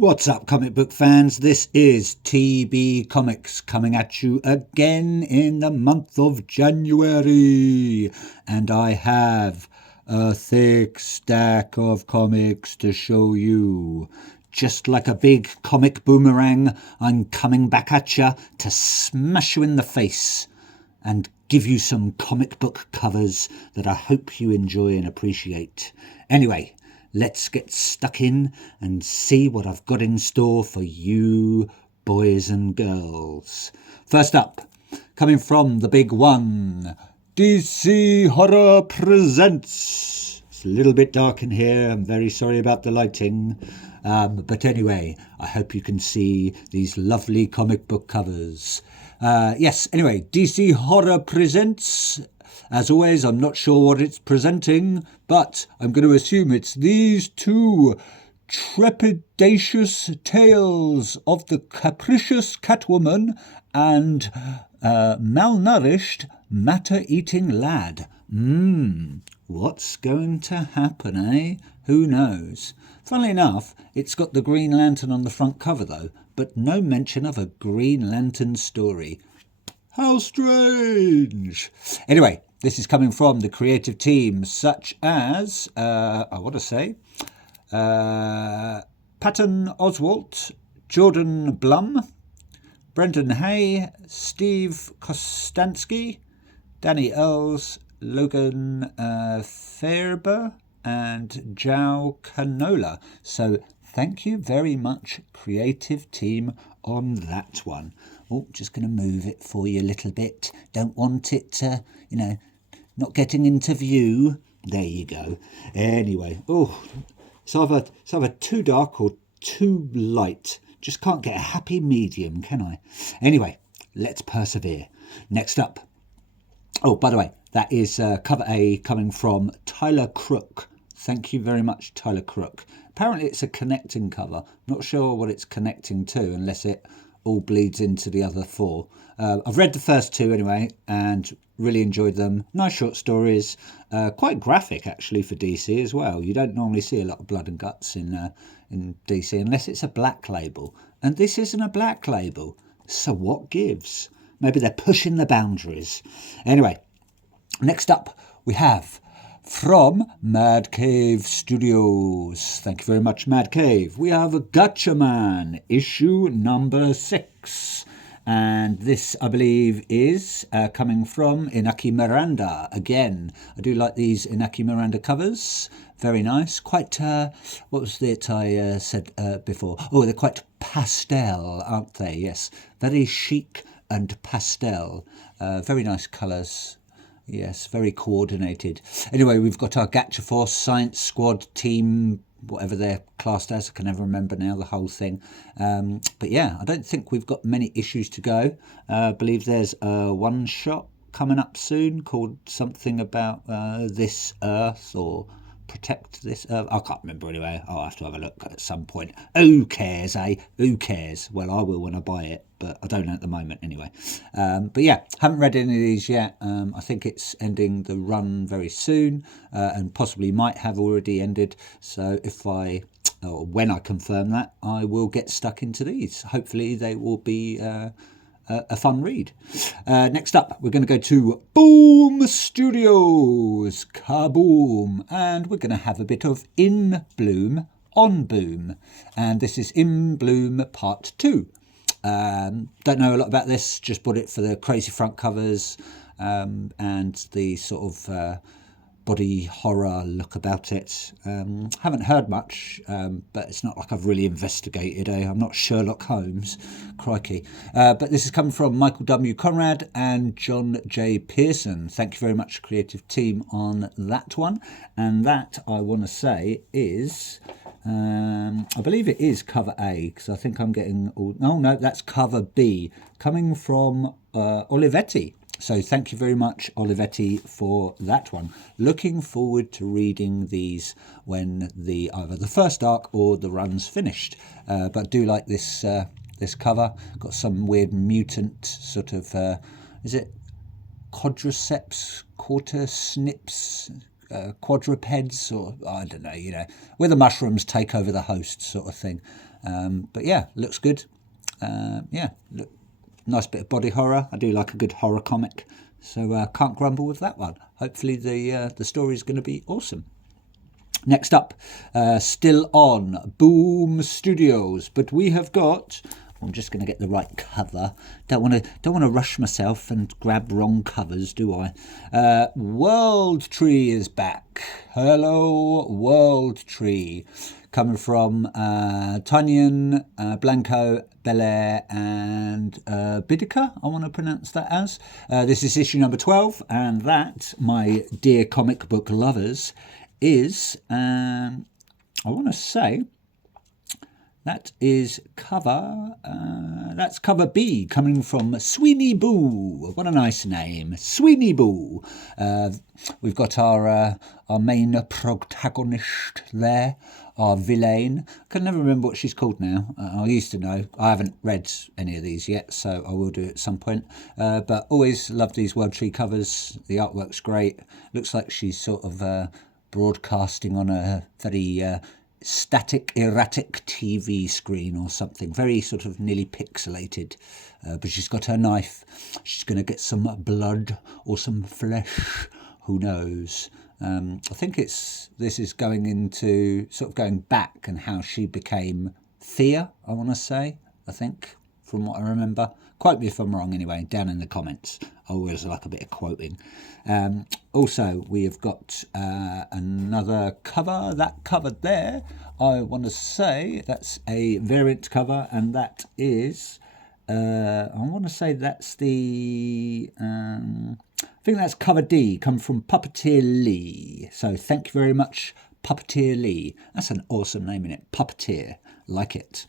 What's up, comic book fans? This is TB Comics coming at you again in the month of January. And I have a thick stack of comics to show you. Just like a big comic boomerang, I'm coming back at you to smash you in the face and give you some comic book covers that I hope you enjoy and appreciate. Anyway, let's get stuck in and see what I've got in store for you boys and girls. First up, coming from the big one, DC Horror Presents. It's a little bit dark in here. I'm very sorry about the lighting. But anyway, I hope you can see these lovely comic book covers. Anyway, DC Horror Presents. As always, I'm not sure what it's presenting, but I'm going to assume it's these two trepidatious tales of the capricious Catwoman and malnourished matter-eating lad. What's going to happen, eh? Who knows? Funnily enough, it's got the Green Lantern on the front cover, though, but no mention of a Green Lantern story. How strange! Anyway, this is coming from the creative team such as, Patton Oswalt, Jordan Blum, Brendan Hay, Steve Kostansky, Danny Earls, Logan Fairber, and Joe Canola. So thank you very much, creative team, on that one. Oh, just going to move it for you a little bit. Don't want it to, not getting into view. There you go. Anyway, it's either too dark or too light. Just can't get a happy medium, can I? Anyway, let's persevere. Next up. Oh, by the way, that is cover A coming from Tyler Crook. Thank you very much, Tyler Crook. Apparently it's a connecting cover. Not sure what it's connecting to unless it all bleeds into the other four. I've read the first two anyway and really enjoyed them. Nice short stories. Quite graphic actually for DC as well. You don't normally see a lot of blood and guts in DC unless it's a black label. And this isn't a black label. So what gives? Maybe they're pushing the boundaries. Anyway, next up we have from Mad Cave Studios. Thank you very much, Mad Cave. We have a Gatchaman, issue number 6. And this, I believe, is coming from Inaki Miranda. Again, I do like these Inaki Miranda covers. Very nice. Quite, what was it I said before? Oh, they're quite pastel, aren't they? Yes. Very chic and pastel. Very nice colours. Yes, very coordinated. Anyway, we've got our Gacha Force Science Squad team, whatever they're classed as. I can never remember now the whole thing. But yeah, I don't think we've got many issues to go. I believe there's a one-shot coming up soon called something about this Earth or protect this Earth. I can't remember anyway. I'll have to have a look at some point. Who cares, eh? Who cares? Well, I will when I buy it, but I don't at the moment anyway. But yeah, haven't read any of these yet. I think it's ending the run very soon and possibly might have already ended. So when I confirm that, I will get stuck into these. Hopefully they will be a fun read. Next up, we're going to go to Boom Studios, Kaboom, and we're going to have a bit of In Bloom, On Boom, and this is In Bloom Part 2. Don't know a lot about this, just bought it for the crazy front covers and the sort of body horror look about it. Haven't heard much, but it's not like I've really investigated. I'm not Sherlock Holmes, crikey. But this is coming from Michael W. Conrad and John J. Pearson. Thank you very much, creative team, on that one. And that, I want to say, is... I believe it is cover A, because I think I'm getting... no, that's cover B, coming from Olivetti. So thank you very much, Olivetti, for that one. Looking forward to reading these when either the first arc or the run's finished. But do like this cover. Got some weird mutant sort of... is it quadriceps, quarter snips? quadrupeds, or I don't know, where the mushrooms take over the host sort of thing. But yeah, looks good. Nice bit of body horror. I do like a good horror comic, so can't grumble with that one. Hopefully the story is going to be awesome. Next up, still on Boom Studios, but we have got. I'm just going to get the right cover. Don't want to rush myself and grab wrong covers, do I? World Tree is back. Hello, World Tree, coming from Tanyan, Blanco, Belair, and Bidika. I want to pronounce that as. This is issue number 12, and that, my dear comic book lovers, is, I want to say, that is cover, that's cover B, coming from Sweeney Boo. What a nice name, Sweeney Boo. We've got our main protagonist there, our villain. I can never remember what she's called now. I used to know. I haven't read any of these yet, so I will do it at some point. But always love these World Tree covers. The artwork's great. Looks like she's sort of broadcasting on a very static, erratic TV screen or something, very sort of nearly pixelated. But she's got her knife. She's going to get some blood or some flesh. Who knows? I think this is going into sort of going back and how she became Thea, I want to say, I think, from what I remember. Quote me if I'm wrong anyway, down in the comments. I always like a bit of quoting. Also, we have got another cover. That cover there, I want to say, that's a variant cover, and that is, I want to say that's the, I think that's cover D, come from Puppeteer Lee. So thank you very much, Puppeteer Lee. That's an awesome name, innit? Puppeteer, like it.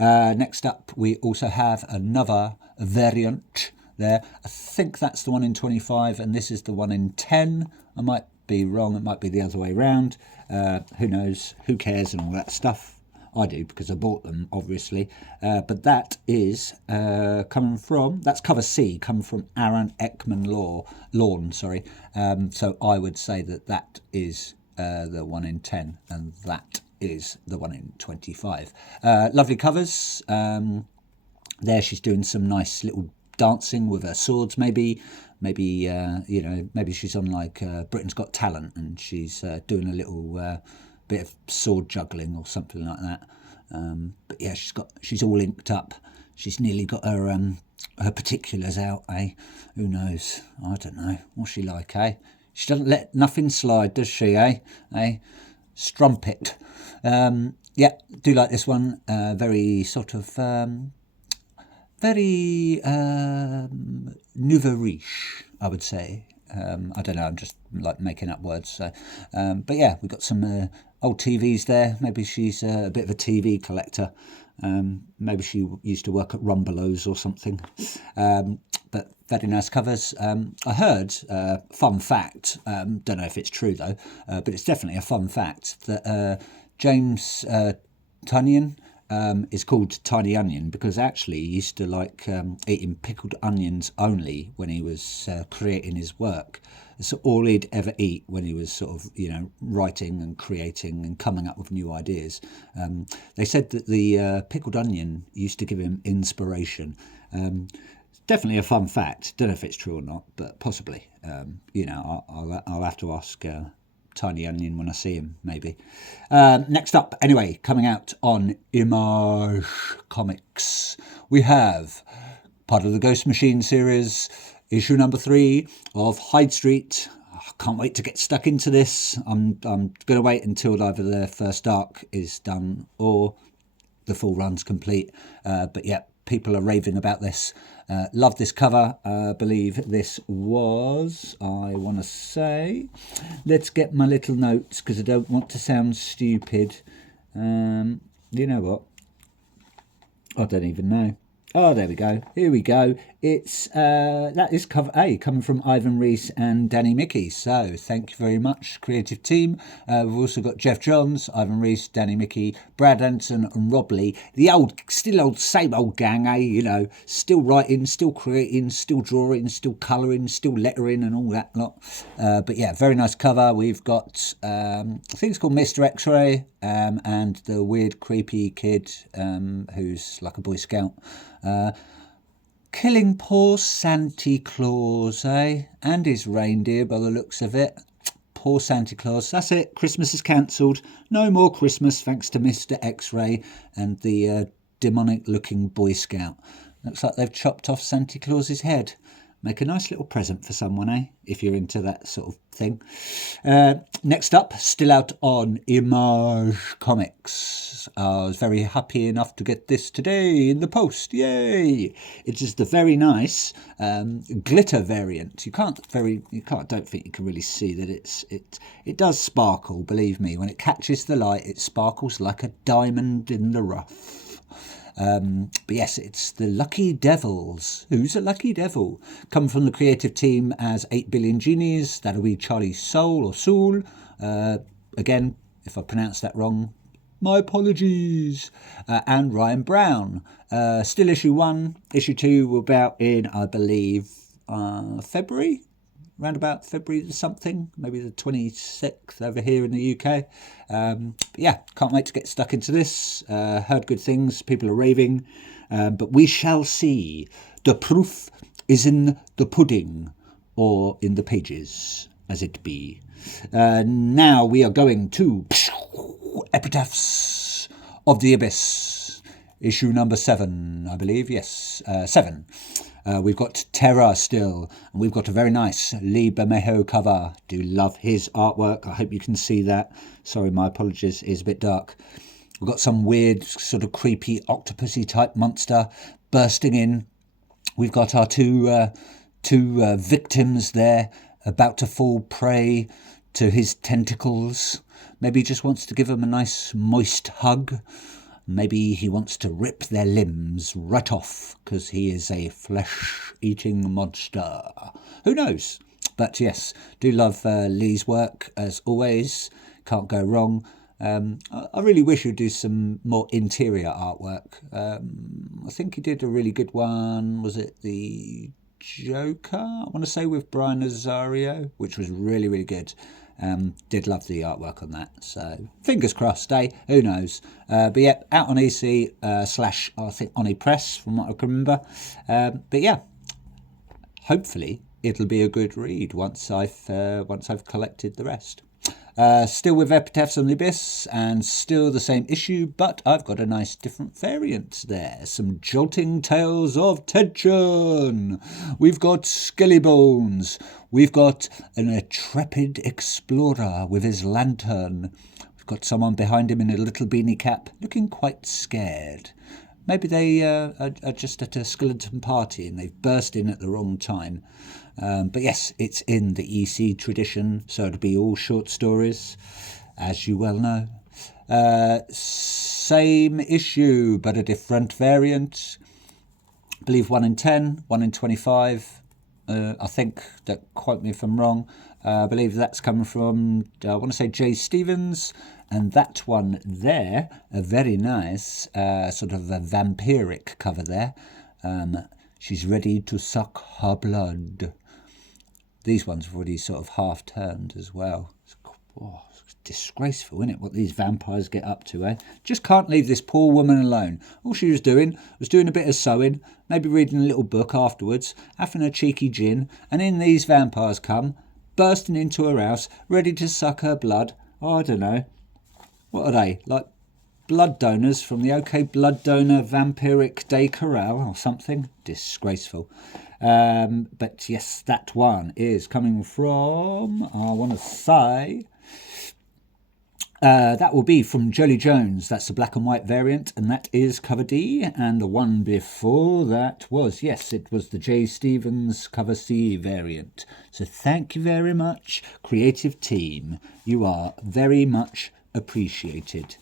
Next up, we also have another variant there. I think that's the one in 25, and this is the one in 10. I might be wrong. It might be the other way around. Who knows? Who cares and all that stuff? I do, because I bought them, obviously. But that is coming from, that's cover C, coming from Aaron Ekman Lawn. So I would say that is the one in 10, and that is the one in 25. Lovely covers. There she's doing some nice little dancing with her swords, maybe she's on like Britain's Got Talent, and she's doing a little bit of sword juggling or something like that. But yeah, she's all inked up. She's nearly got her particulars out, eh? Who knows? I don't know. What's she like, eh? She doesn't let nothing slide, does she, eh? Strumpet. Yeah, do like this one. Very sort of very nouveau riche, I would say. I don't know, I'm just like making up words. So, but yeah, we've got some old TVs there. Maybe she's a bit of a TV collector. Maybe she used to work at Rumbelows or something. But very nice covers. I heard, fun fact, don't know if it's true though, but it's definitely a fun fact that James Tunyon is called Tiny Onion because actually he used to like eating pickled onions only when he was creating his work. That's all he'd ever eat when he was sort of, writing and creating and coming up with new ideas. They said that the pickled onion used to give him inspiration. Definitely a fun fact. Don't know if it's true or not, but possibly. I'll have to ask Tiny Onion when I see him, maybe. Next up, anyway, coming out on Image Comics, we have part of the Ghost Machine series, issue number 3 of Hyde Street. Can't wait to get stuck into this. I'm going to wait until either the first arc is done or the full run's complete. But yeah, people are raving about this. Love this cover. I believe this was, I want to say, let's get my little notes because I don't want to sound stupid. You know what? I don't even know. Oh, there we go. Here we go. It's that is cover A coming from Ivan Reese and Danny Mickey. So thank you very much, creative team. We've also got Jeff Johns, Ivan Reese, Danny Mickey, Brad Anson, and Rob Lee. The same old gang, eh? You know, still writing, still creating, still drawing, still colouring, still lettering, and all that lot. But yeah, very nice cover. We've got I think it's called Mr. X-Ray, and the weird, creepy kid who's like a Boy Scout. Killing poor Santa Claus, eh? And his reindeer, by the looks of it. Poor Santa Claus. That's it. Christmas is cancelled. No more Christmas, thanks to Mr. X-Ray and the demonic-looking Boy Scout. Looks like they've chopped off Santa Claus's head. Make a nice little present for someone, eh? If you're into that sort of thing. Next up, still out on Image Comics. I was very happy enough to get this today in the post. Yay! It is the very nice glitter variant. I don't think you can really see that it does sparkle. Believe me, when it catches the light, it sparkles like a diamond in the rough. But yes, it's the Lucky Devils. Who's a Lucky Devil? Come from the creative team as 8 Billion Genies. That'll be Charlie Soule or Soul. Again, if I pronounced that wrong, my apologies. And Ryan Brown. Still issue 1. Issue 2 will be out in, I believe, February. Around about February something, maybe the 26th over here in the UK. But yeah, can't wait to get stuck into this. Heard good things, people are raving, but we shall see. The proof is in the pudding, or in the pages, as it be. Now we are going to Epitaphs of the Abyss, issue number 7, I believe. Yes, 7. We've got Terra still, and we've got a very nice Lee Bermejo cover. Do love his artwork. I hope you can see that. Sorry, my apologies, it's a bit dark. We've got some weird, sort of creepy, octopusy type monster bursting in. We've got our two victims there, about to fall prey to his tentacles. Maybe he just wants to give them a nice moist hug. Maybe he wants to rip their limbs right off because he is a flesh-eating monster. Who knows? But yes, do love Lee's work as always. Can't go wrong. I really wish he'd do some more interior artwork. I think he did a really good one. Was it the Joker? I want to say with Brian Azario, which was really, really good. Did love the artwork on that, so fingers crossed, eh? Who knows? But yeah, out on EC / I think Oni Press, from what I can remember. But yeah, hopefully it'll be a good read once I've collected the rest. Still with Epitaphs on the Abyss, and still the same issue, but I've got a nice different variant there. Some jolting tales of tension. We've got Skelly Bones. We've got an intrepid explorer with his lantern. We've got someone behind him in a little beanie cap, looking quite scared. Maybe they are just at a skeleton party and they've burst in at the wrong time. But yes, it's in the EC tradition, so it'll be all short stories, as you well know. Same issue, but a different variant. I believe 1 in 10, 1 in 25. I think, that quote me if I'm wrong, I believe that's coming from, I want to say Jay Stevens, and that one there, a very nice sort of a vampiric cover there. She's ready to suck her blood. These ones have already sort of half turned as well. It's disgraceful, isn't it, what these vampires get up to, eh? Just can't leave this poor woman alone. All she was doing a bit of sewing, maybe reading a little book afterwards, having a cheeky gin, and in these vampires come, bursting into her house, ready to suck her blood. Oh, I don't know. What are they? Like blood donors from the OK Blood Donor Vampiric Day Corral or something? Disgraceful. But yes, that one is coming from, I want to say, that will be from Jolly Jones. That's the black and white variant, and that is cover D. And the one before that was, yes, it was the J. Stevens cover C variant. So thank you very much, creative team. You are very much appreciated.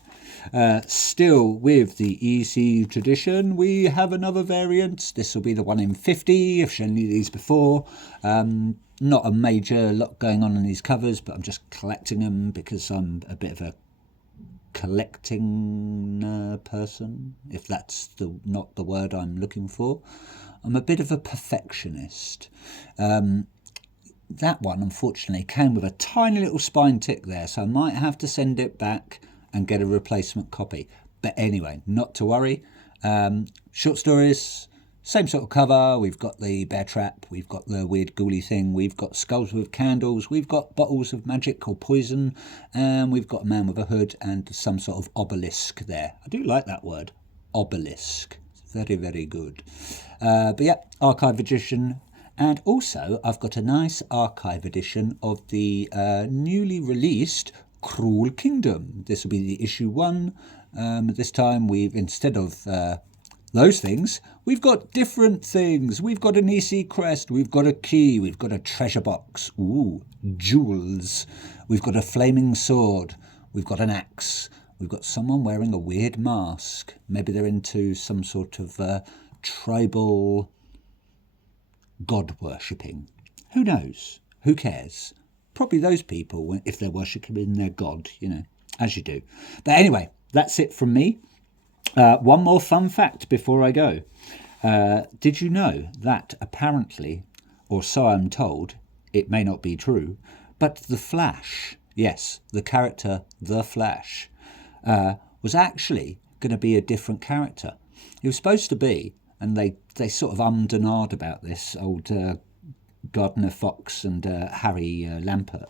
Still with the EC tradition, we have another variant. This will be the one in 50. I've shown you these before. Not a major lot going on in these covers, but I'm just collecting them because I'm a bit of a collecting person, if that's not the word I'm looking for. I'm a bit of a perfectionist. That one, unfortunately, came with a tiny little spine tick there, so I might have to send it back and get a replacement copy. But anyway, not to worry. Short stories, same sort of cover. We've got the bear trap, we've got the weird ghouly thing, we've got skulls with candles, we've got bottles of magic or poison, and we've got a man with a hood and some sort of obelisk there. I do like that word, obelisk. It's very, very good. But yeah, archive edition. And also, I've got a nice archive edition of the newly released Cruel Kingdom. This will be the issue 1. This time we've, instead of those things, we've got different things. We've got an EC crest, we've got a key, we've got a treasure box, ooh, jewels. We've got a flaming sword, we've got an axe, we've got someone wearing a weird mask. Maybe they're into some sort of tribal god worshipping. Who knows? Who cares? Probably those people, if they're worshipping their god, as you do. But anyway, that's it from me. One more fun fact before I go. Did you know that apparently, or so I'm told, it may not be true, but the Flash, yes, the character The Flash, was actually going to be a different character. He was supposed to be, and they sort of ummed and ahed about this, old Gardner Fox and Harry Lampert.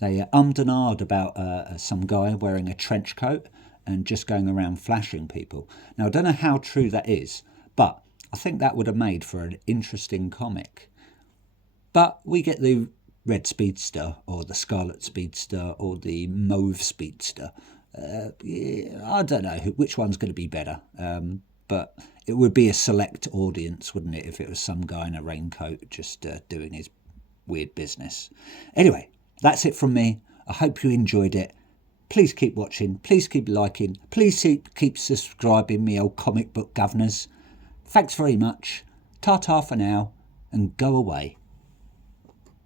They ummed and ahed about some guy wearing a trench coat and just going around flashing people. Now, I don't know how true that is, but I think that would have made for an interesting comic. But we get the Red Speedster, or the Scarlet Speedster, or the Mauve Speedster. I don't know which one's going to be better, but it would be a select audience, wouldn't it, if it was some guy in a raincoat just doing his weird business. Anyway, that's it from me. I hope you enjoyed it. Please keep watching, please keep liking, please keep subscribing, me old comic book governors. Thanks very much. Ta-ta for now, and go away.